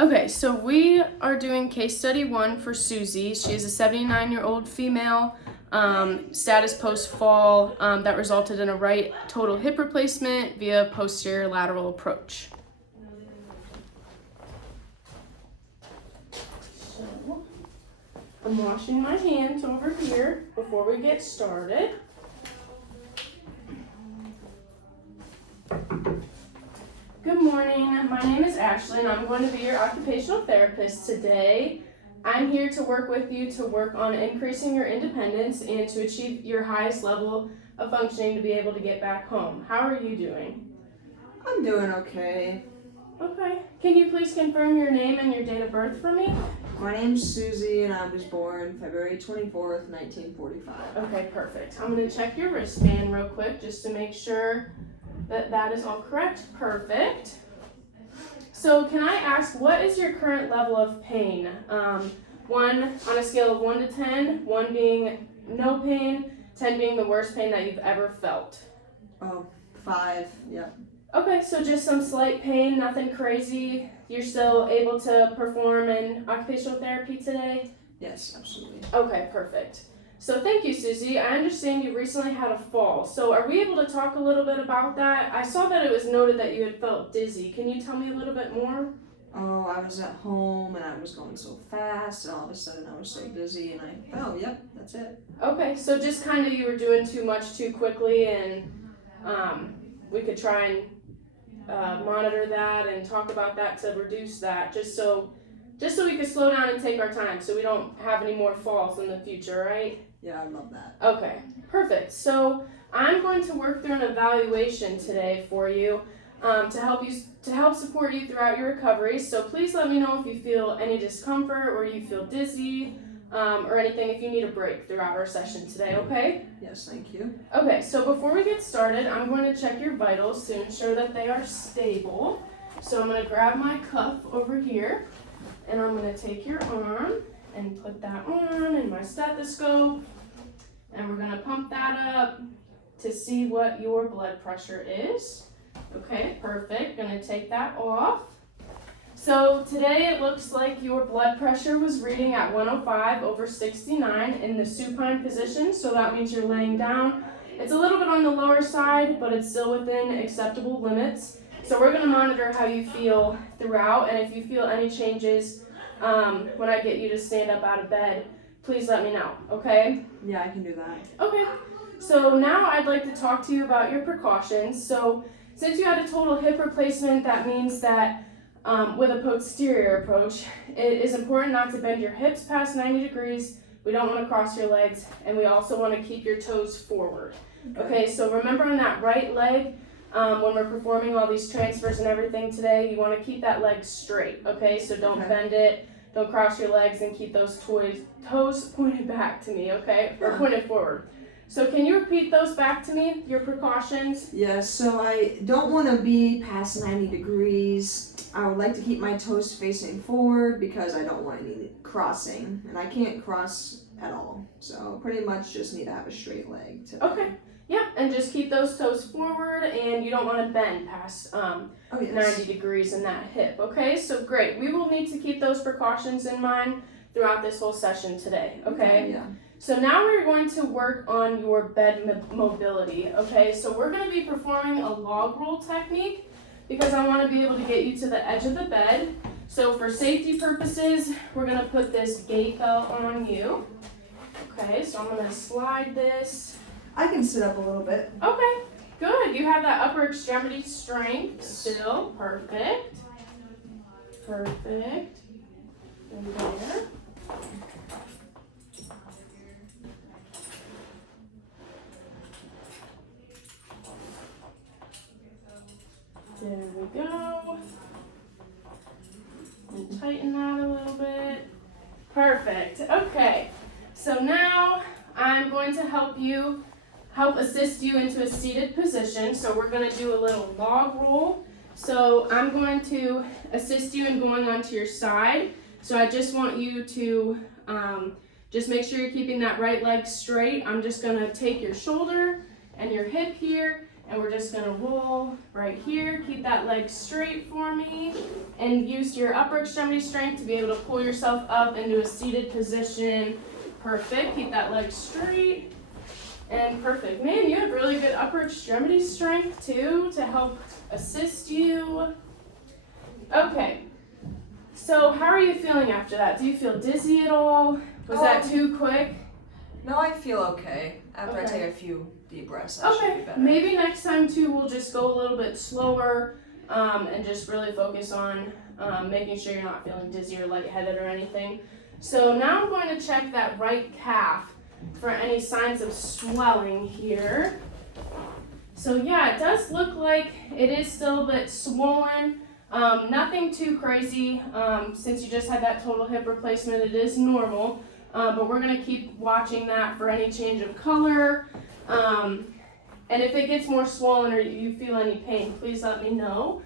Okay, so we are doing case study 1 for Susie. She is a 79-year-old female, status post-fall that resulted in a right total hip replacement via posterior lateral approach. So, I'm washing my hands over here before we get started. Good morning, my name is Ashley and I'm going to be your occupational therapist today. I'm here to work with you to work on increasing your independence and to achieve your highest level of functioning to be able to get back home. How are you doing? I'm doing okay. Okay, can you please confirm your name and your date of birth for me? My name's Susie and I was born February 24th, 1945. Okay, perfect. I'm going to check your wristband real quick just to make sure that is all correct. Perfect. So can I ask, what is your current level of pain? 1 on a scale of 1 to 10, 1 being no pain, 10 being the worst pain that you've ever felt. 5, yep. Okay, so just some slight pain, nothing crazy. You're still able to perform in occupational therapy today? Yes, absolutely. Okay, perfect. So thank you, Susie. I understand you recently had a fall. So are we able to talk a little bit about that? I saw that it was noted that you had felt dizzy. Can you tell me a little bit more? Oh, I was at home and I was going so fast and all of a sudden I was so dizzy and yep, that's it. Okay, so just kind of you were doing too much too quickly and we could try and monitor that and talk about that to reduce that just so we could slow down and take our time so we don't have any more falls in the future, right? Yeah, I love that. Okay, perfect. So I'm going to work through an evaluation today for you to help support you throughout your recovery. So please let me know if you feel any discomfort or you feel dizzy or anything if you need a break throughout our session today, okay? Yes, thank you. Okay, so before we get started, I'm going to check your vitals to ensure that they are stable. So I'm going to grab my cuff over here and I'm going to take your arm and put that on in my stethoscope. And we're gonna pump that up to see what your blood pressure is. Okay, perfect. Gonna take that off. So today it looks like your blood pressure was reading at 105/69 in the supine position. So that means you're laying down. It's a little bit on the lower side, but it's still within acceptable limits. So we're gonna monitor how you feel throughout, and if you feel any changes when I get you to stand up out of bed, please let me know, okay? Yeah, I can do that. Okay, so now I'd like to talk to you about your precautions. So since you had a total hip replacement, that means that with a posterior approach, it is important not to bend your hips past 90 degrees. We don't want to cross your legs, and we also want to keep your toes forward. Okay, so remember on that right leg, when we're performing all these transfers and everything today, you want to keep that leg straight, okay? So don't bend it. Don't cross your legs and keep those toes pointed back to me, okay? Or pointed forward. So can you repeat those back to me, your precautions? Yes, so I don't want to be past 90 degrees. I would like to keep my toes facing forward because I don't want any crossing. And I can't cross at all. So pretty much just need to have a straight leg today. Okay. Yeah, and just keep those toes forward and you don't want to bend past 90 degrees in that hip, okay? So great. We will need to keep those precautions in mind throughout this whole session today, okay? Yeah. So now we're going to work on your bed mobility, okay? So we're going to be performing a log roll technique because I want to be able to get you to the edge of the bed. So for safety purposes, we're going to put this gait belt on you. Okay, so I'm going to slide this. I can sit up a little bit. Okay, good. You have that upper extremity strength still. Perfect. Perfect. And there. There we go. And tighten that a little bit. Perfect. Okay. So now I'm going to help assist you into a seated position. So we're going to do a little log roll. So I'm going to assist you in going onto your side. So I just want you to just make sure you're keeping that right leg straight. I'm just going to take your shoulder and your hip here, And we're just gonna roll right here. Keep that leg straight for me. And use your upper extremity strength to be able to pull yourself up into a seated position. Perfect. Keep that leg straight. And perfect. Man, you have really good upper extremity strength too to help assist you. Okay. So how are you feeling after that? Do you feel dizzy at all? Was that too quick? No, I feel okay. After I Okay. take a few deep breaths, I should be better. Maybe next time too we'll just go a little bit slower and just really focus on making sure you're not feeling dizzy or lightheaded or anything. So now I'm going to check that right calf for any signs of swelling here. So yeah, it does look like it is still a bit swollen. Nothing too crazy. Since you just had that total hip replacement, it is normal. But we're going to keep watching that for any change of color. And if it gets more swollen or you feel any pain, please let me know,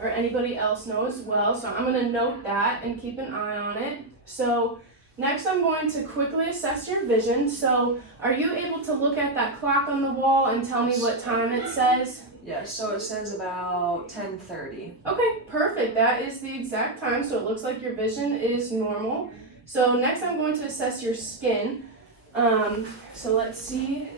or anybody else know as well. So I'm going to note that and keep an eye on it. So next I'm going to quickly assess your vision. So are you able to look at that clock on the wall and tell me what time it says? Yeah, so it says about 10:30. Okay, perfect. That is the exact time. So it looks like your vision is normal. So next I'm going to assess your skin. So let's see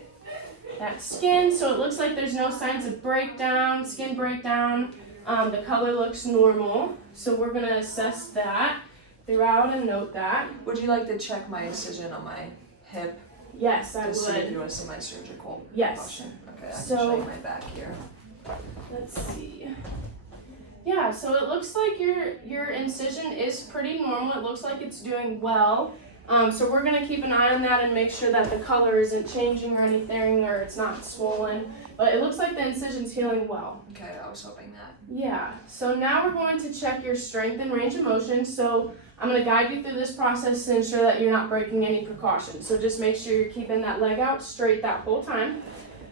that skin. So it looks like there's no signs of breakdown, skin breakdown. The color looks normal. So we're going to assess that throughout and note that. Would you like to check my incision on my hip? Yes, I To see if would. you want to see my surgical Yes. motion. Okay, I can So- show you my back here. Let's see. Yeah, so it looks like your incision is pretty normal. It looks like it's doing well. So we're gonna keep an eye on that and make sure that the color isn't changing or anything, or it's not swollen. But it looks like the incision's healing well. Okay, I was hoping that. Yeah, so now we're going to check your strength and range of motion. So I'm going to guide you through this process to ensure that you're not breaking any precautions. So just make sure you're keeping that leg out straight that whole time.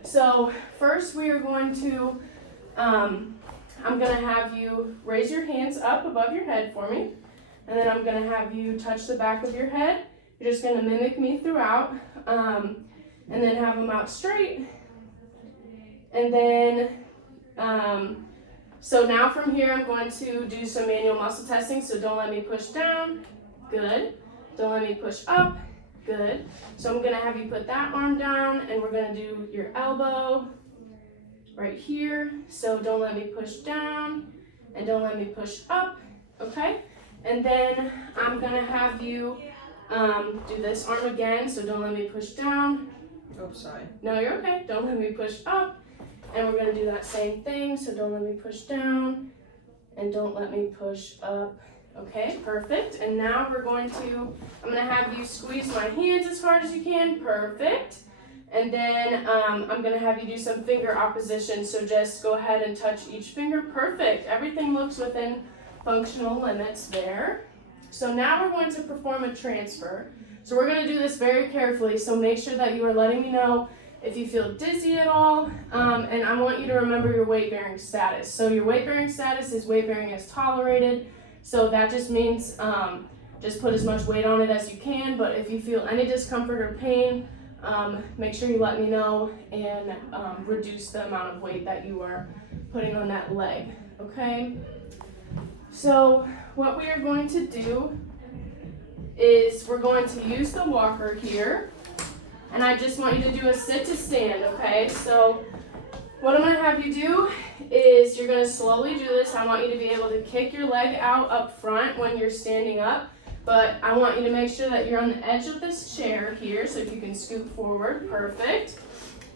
So first we are going to, I'm going to have you raise your hands up above your head for me. And then I'm going to have you touch the back of your head. You're just going to mimic me throughout. And then have them out straight. And then, so now from here, I'm going to do some manual muscle testing. So don't let me push down. Good. Don't let me push up. Good. So I'm going to have you put that arm down, and we're going to do your elbow right here. So don't let me push down, and don't let me push up. Okay? And then I'm going to have you do this arm again. So don't let me push down. Oh, sorry. No, you're okay. Don't let me push up. And we're going to do that same thing. So don't let me push down and don't let me push up. Okay, perfect. And now I'm going to have you squeeze my hands as hard as you can. Perfect. And then I'm going to have you do some finger opposition. So just go ahead and touch each finger. Perfect. Everything looks within functional limits there. So now we're going to perform a transfer. So we're going to do this very carefully. So make sure that you are letting me know if you feel dizzy at all, and I want you to remember your weight-bearing status. So your weight-bearing status is weight-bearing as tolerated. So that just means just put as much weight on it as you can, but if you feel any discomfort or pain, make sure you let me know and reduce the amount of weight that you are putting on that leg, okay? So what we are going to do is we're going to use the walker here. And I just want you to do a sit to stand, okay? So what I'm going to have you do is you're going to slowly do this. I want you to be able to kick your leg out up front when you're standing up. But I want you to make sure that you're on the edge of this chair here. So if you can scoot forward, perfect.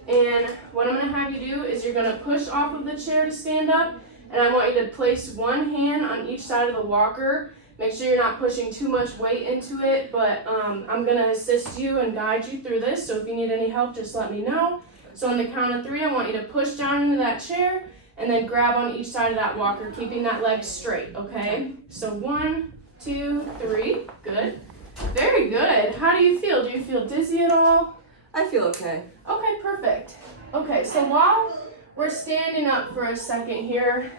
And what I'm going to have you do is you're going to push off of the chair to stand up. And I want you to place one hand on each side of the walker. Make sure you're not pushing too much weight into it, but I'm going to assist you and guide you through this. So if you need any help, just let me know. So on the count of 3, I want you to push down into that chair and then grab on each side of that walker, keeping that leg straight, okay? So 1, 2, 3. Good. Very good. How do you feel? Do you feel dizzy at all? I feel okay. Okay, perfect. Okay, so while we're standing up for a second here,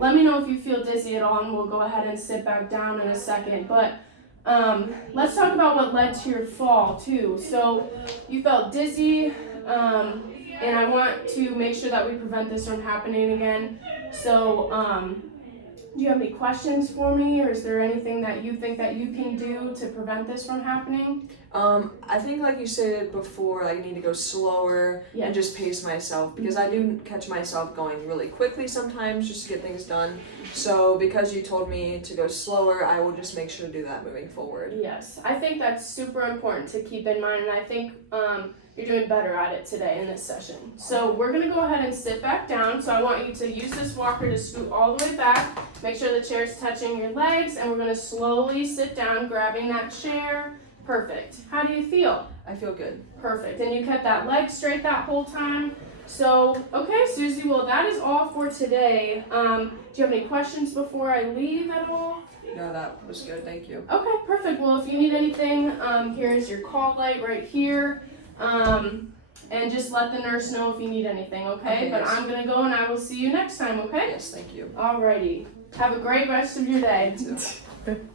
let me know if you feel dizzy at all, and we'll go ahead and sit back down in a second. But let's talk about what led to your fall, too. So you felt dizzy. and I want to make sure that we prevent this from happening again. So, do you have any questions for me, or is there anything that you think that you can do to prevent this from happening? I think like you said before, I need to go slower and just pace myself because I do catch myself going really quickly sometimes just to get things done. So because you told me to go slower, I will just make sure to do that moving forward. Yes, I think that's super important to keep in mind, and I think you're doing better at it today in this session. So we're gonna go ahead and sit back down. So I want you to use this walker to scoot all the way back. Make sure the chair's touching your legs, and we're gonna slowly sit down, grabbing that chair. Perfect. How do you feel? I feel good. Perfect. And you kept that leg straight that whole time. So, okay, Susie, well, that is all for today. Do you have any questions before I leave at all? No, that was good. Thank you. Okay, perfect. Well, if you need anything, here's your call light right here. And just let the nurse know if you need anything, okay? But yes. I'm going to go and I will see you next time, okay? Yes, thank you. Alrighty. Have a great rest of your day. You too.